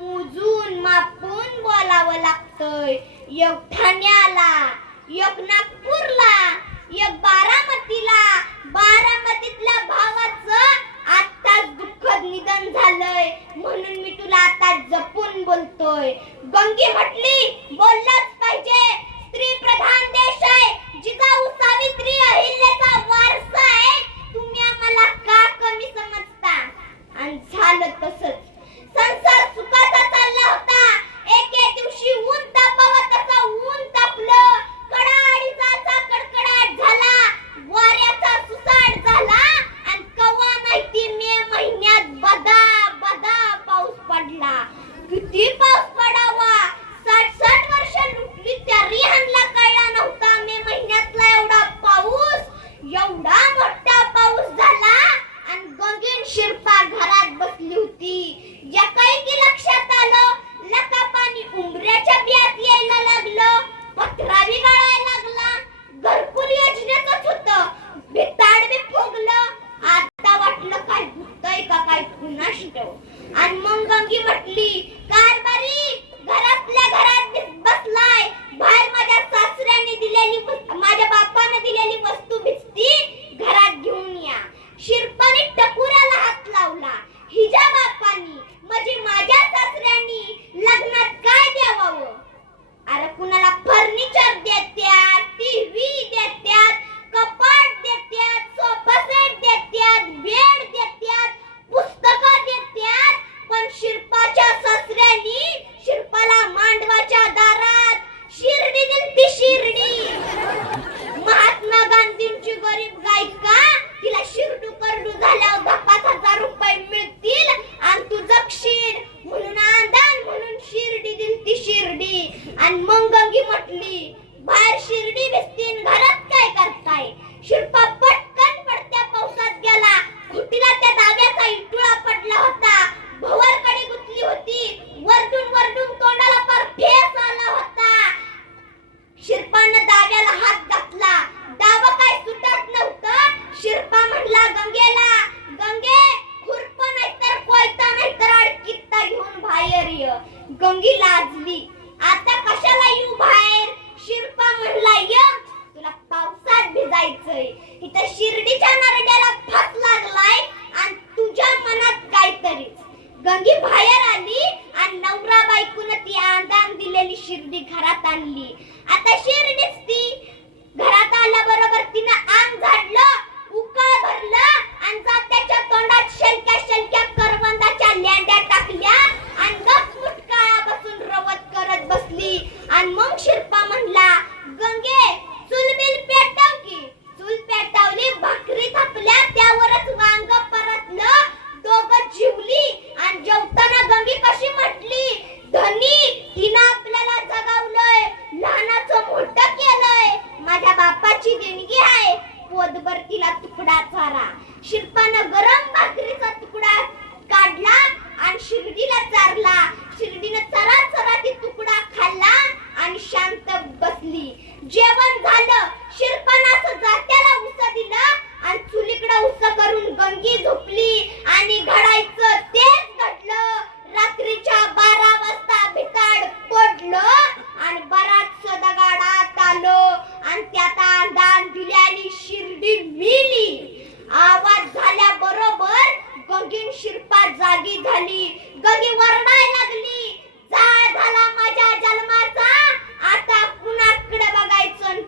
मोजून मापून बोलावं लागतंय. एक ठाण्याला, एक नागपूरला, एक बारामतीला. बारामतीतल्या भावाचं आत्ताच दुःखद निधन झालंय, म्हणून मी तुला आता जपून बोलतोय. गंगी म्हटली, बोललाच पाहिजे. स्त्री प्रधान देश आहे, जिजाऊ सावित्री अहिल्याचा वारसा आहे. तुम्ही आम्हाला का कमी समजता? आणि झालं तसंच. संसार सुखाचा चालला होता. एके दिवशी ऊन तापावं तसं ऊन तापलं. कडाडीचा कडकडाट झाला, वाऱ्याचा सुसाट झाला आणि कवा माहिती मे महिन्यात बदा बदा पाऊस पडला. किती पाऊस पडावा? 60 वर्ष लुटली तरी ह्यांना कळला नव्हता मे महिन्यातला एवढा पाऊस. एवढा मोठा पाऊस झाला आणि गंगीन शिरपा घरात बसली होती. या काही की लक्षात आलं, लका पाणी उंबऱ्याच्या बियात यायला लागलं, पत्रावी गळायला लागला. घरकुल योजनेचंच होतं, भिताड बी फुगलं. आता वाटलं काय भुतय का काय कुणास ठाऊक. आणि मग गंगी म्हटली, कारभारी घरातल्या घरात बसलाय, बाहेर माझ्या सासऱ्याने दिलेली, माझ्या बापाने दिलेली वस्तू भिजती, घरात घेऊन या. शिरपाने टपुऱ्याला हात लावला. हिच्या बापानी म्हणजे माझ्या सासऱ्यानी लग्नात काय द्यावावं? अरे कुणाला फर्निचर देत्यात, टीव्ही देत्यात, कपाट देत्यात, सोफा सेट देत्यात, बेड देत्यात, पुस्तकं देत्यात. पण शिरपाच्या सासऱ्यानी शिरपाला मांडवाच्या दारात शिर्डी दिलती, शिर्डी. महात्मा गांधींची गरीब गायिका, तिला शिरडू करडू झाल्यावर 10,000 रुपये मिळतील आणि तू जगशील म्हणून आंदान म्हणून शिर्डी दिलती, शिर्डी. आणि मग गंगी म्हटली, बाहेर शिर्डी भिजतीन, घरात काय करताय? शिरपा पटकन पडत्या पावसात गेला. खुटीला त्या दाव्याचा इटुळा पडला होता, भवरकडे गुतली होती, वरडून वरडून तोंडाला पार फेस आला होता. शिरपानं दाव्याला हात घातला, दावा काय सुटत नव्हतं. शिरपा म्हणला गंगेला, गंगे खुरप नाहीतर कोयता नाहीतर अडकित्ता घेऊन बाहेर ये. गंगी लाजली, आता कशाला येऊ बाहेर? शिरपा म्हणला, य तुला पावसात भिजायचंय. इथं शिर्डीच्या नरड्याला फास लागलाय आणि तुझ्या मनात काहीतरीच. गंगी बाहेर आली आणि नवरा बायकोनं ती आंदान दिलेली शिर्डी घरात आणली. आता शिर्डीच ती. घरात आल्याबरोबर तिनं अंग झाडलं, उकळ भरलं आणि जात्याच्या तोंडात शलक्या शलक्या करवंदाच्या लेंड्या टाकल्या आणि गपमुट काळा बसून रवत करत बसली. आणि मग शिरपा म्हणला, गंगे चूल बिल पेटव की. चूल पेटवली, भाकरी थापल्या, त्यावरच वांग परतलं. दोघं जेवली आणि जेवताना गंगी कशी म्हटली, धनी तिनं आपल्याला जगावलंय, लहानाचं मोठं केलंय, माझ्या बापाची देणगी आहे, पोटभर तिला तुकडा चारा. शिरपानं गरम भाकरीचा तुकडा काढला आणि शिर्डीला चारला. शिर्डीनं चरा चरा ती तुकडा खाल्ला आणि शांत बसली. जेवण झालं. शिरपानं असं जात्याला उसा दिला आणि चुलीकडे उसा करून गंगी झोपली आणि घडायचं तेच घडलं. रात्रीच्या 12 वाजता भिताड पडलं आणि बराच दगाडात आलं आणि त्यात दान दिल्याने शिर्डी मिली. आवाज झाल्याबरोबर गंगीन शिरपा जागी झाली. गंगी वरडायला लागली, जा झाला माझ्या जन्माचा, आता कुणाकडे बघायचं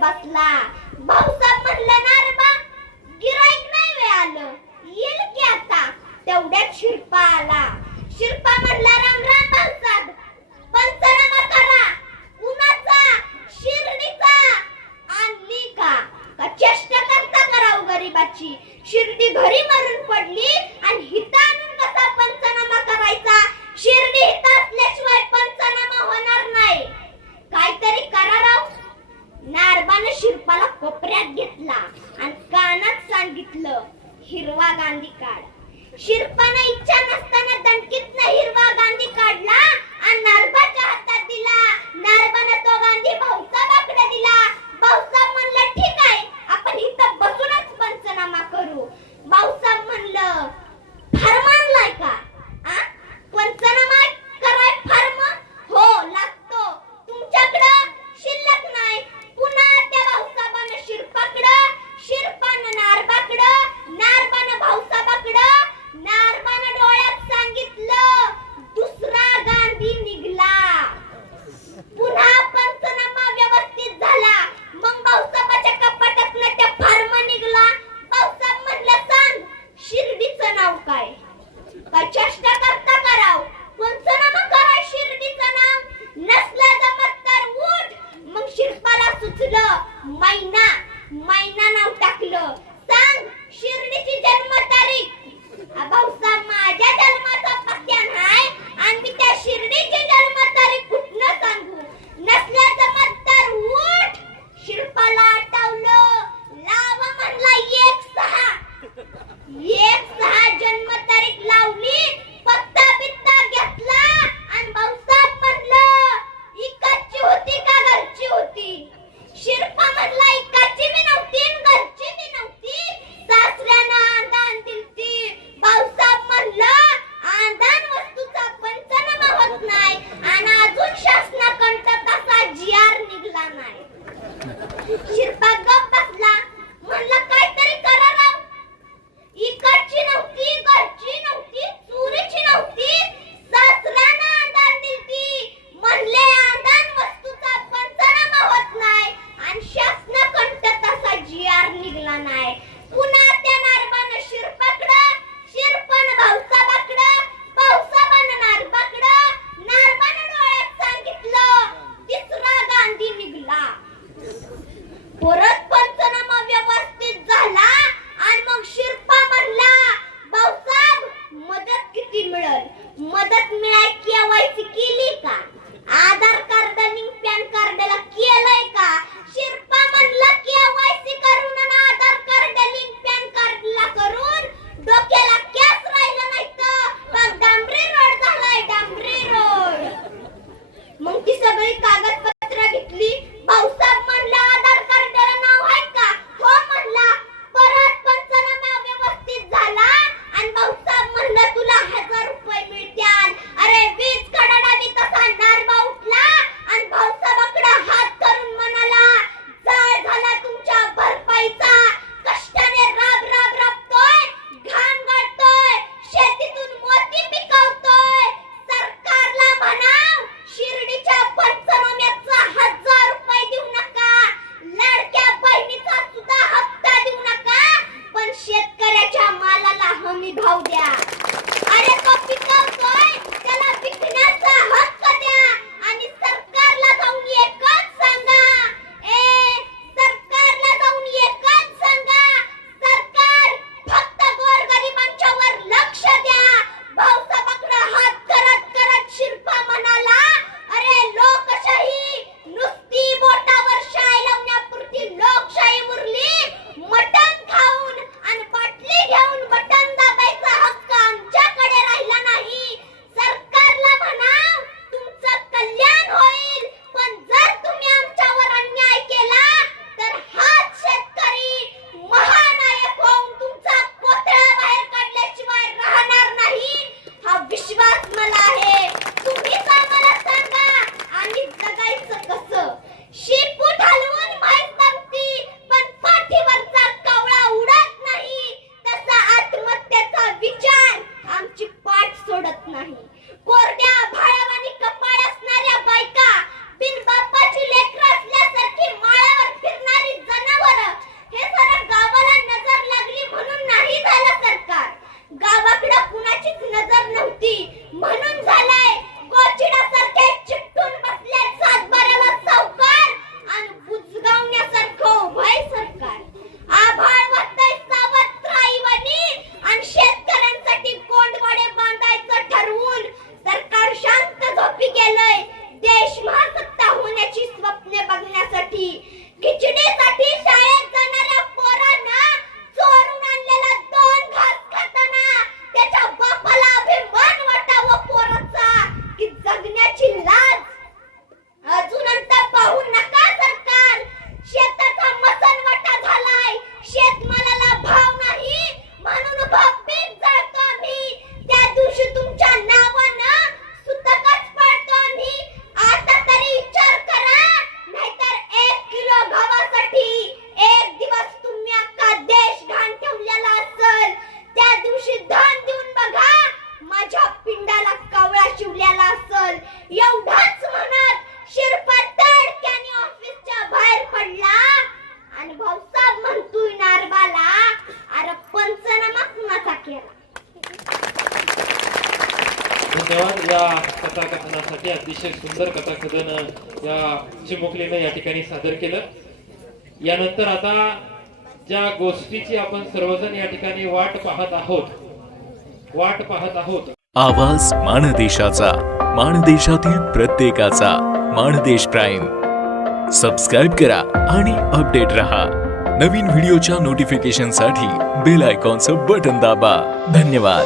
बसला. भाऊसाहेब म्हणला नारबा गिराईक नाही वे आलं, येईल की आता. तेवढ्यात शिरपा आला. शिरपा म्हणला राम राम भाऊसाहेब, पंचनामा करा. कुणाचा? शिर्डीचा. आणली का? का चेष्टा करता कराव गरीबाची? शिर्डी घरी मरून पडली आणि हिता आणून कसा पंचनामा करायचा? शिर्डी हिता असल्याशिवाय पंचनामा होणार नाही. काहीतरी करा राव. नारबानं शिरपाला कोपऱ्यात घेतला आणि कानात सांगितलं, हिरवा गांधी काढ. शिरपानं इच्छा नसताना दणकीतनं हिरवा गांधी काढला आणि नारबाच्या हातात दिला. नारबानं तो गांधी भाऊसाहेबाकडे दिला. भाऊसाहेब म्हणलं ठीक आहे, आपण इथं बसूनच पंचनामा करू. भाऊसाहेब म्हणलं फार्म आणलाय का? पंचनामा कराय फार्म? हो लागतो. तुमच्याकडं शिल्लक नाही. पुन्हा त्या भाऊसाहेबानं शिरपाकडं, शिरपानं नारबाकडं, नारबानं भाऊसाहेबाकडं. नारबानं डोळ्यात सांगितलं, दुसरा गांधी निघला. पुन्हा पंचनामा व्यवस्थित झाला. मग भाऊसाहेबाच्या कपाटातनं त्या फार्म निघला. भाऊसाहेब म्हणलं सांग शिर्डीचं नाव काय? काय चेष्टा करता कराव? पंचनामा करा शिर्डीचं नाव. नसलं जमत तर उठ. मग शिरपाला सुचलं मैना. मैना नाव टाकलं. सांग शिर्डीची जन्मतारीख. भाऊसाहेब माझ्या जन्माचा पत्ता नाही आणि मी त्या शिर्डीची जन्मतारीख कुठनं सांगू? नसलं जमत तर उठ. शिरपाला आठवलं. लावा म्हणला 1-6. 1-6 जन्मतारीख लावली. पत्ता बित्ता घेतला आणि भाऊसाहेब म्हणलं इकाची होती का घरची होती? शिरपा म्हणला इकाची बी नव्हती घरची बी नव्हती, सासऱ्यानं आंदान दिलती. भाऊसाहेब म्हणलं आंदान वस्तूचा पंचनामा होत नाही आणि अजून शासनाकडं तसा GR निघला नाही. शिरपा गप्प बसला. म्हणला काहीतरी करा राव. इकडची नव्हती, घरची नव्हती, चोरीची नव्हती, सासऱ्यानं आंदान दिलती. म्हणले आंदान वस्तूचा पंचनामा होत नाही आणि शासनाकडं तसा GR निघला नाही. पुन्हा त्या नारबानं शिरपाकडं, शिरपानं भाऊसाहेबाकडं, भाऊसाहेबानं नारबाकडं, नारबानं डोळ्यात सांगितलं, तिसरा गांधी निघला. परत पंचनामा व्यवस्थित झाला आणि मग शिरपा म्हणला भाऊसाहेब मदत किती मिळेल? मदत मिळाय KYC केली का? आधार कार्ड आणि पॅन कार्डला केलंय का? शिरपा म्हणला KYC करून आणि आधार कार्ड लिंक पॅन कार्डला करून डोक्याला कॅस राहिलं नाही तर डांबरी रोड झालाय, डांबरी रोड. मग ती सगळी कागदपत्र घेतली. भाऊसाहेब म्हणला आधार कार्डला नाव आहे का? हो म्हणला. परत पंचनामा व्यवस्थित झाला आणि भाऊसाहेब म्हणलं तुला 1000 रुपये मिळत्याल. अरे वीज कडडावी तसा नारबा उठला आणि भाऊसाहेबाकडे हात करून म्हणाला जाळ झाला तुमच्या भरपाईचा. कष्टाने राब राब राबतोय, घाम गाळतोय, शेतीतून मोती पिकवतोय. सरकारला म्हणाव शिर्डीच्या पंचनाम्याचा 1000 रुपये देऊ नका, लाडक्या बहिणीचा सुद्धा हप्ता देऊ नका, पण शेतकऱ्याच्या मालाला हमी भाव द्या. अरे तो पिकवतोय त्याला विकण्याचा हक्क द्या आणि सरकारला जाऊन एकच सांगा, सरकारला जाऊन एकच सांगा, सरकार फक्त गोरगरिबांच्या वर लक्ष द्या. भाऊसाहेबाकडे हात करत करत शिरपा म्हणाला अरे लोकशाही नुसती बोटावर शाई लावण्यापुरती लोकशाही उरली. मटण खाऊन आणि बाटली घेऊन बटन दाबायचा हक्क आमच्याकडे राहिला नाही. सरकारला म्हणाव तुमचं कल्याण होईल, पण जर तुम्ही आमच्यावर अन्याय केला तर हाच शेतकरी महानायक होऊन तुमचा कोथळा बाहेर काढल्याशिवाय राहणार नाही. हा विश्वास मला आहे. तुम्हीच आम्हाला सांगा आम्ही जगायचं कसं? शेपूट हलवून माहीत नव्हती पण पाठीवरचा कावळा उडत नाही, तसा आत्महत्येचा विचार आमची पाठ सोडत नाही. कोरड्या भाळावानी कपाळ असणाऱ्या बायका, बिनबापाची लेकरं असल्यासारखी माळावर फिरणाऱ्या कथाकथनासाठी अतिशय सुंदर कथाकथन या चिमुकलीनं या ठिकाणी सादर केलं. यानंतर आता ज्या गोष्टीची आपण सर्वजण या ठिकाणी वाट पाहत आहोत. आवाज माणदेशाचा, माणदेशातील प्रत्येकाचा. माणदेश प्राईम सबस्क्राईब करा आणि अपडेट रहा. नवीन व्हिडिओच्या नोटिफिकेशनसाठी बेल आयकॉनचं बटन दाबा. धन्यवाद.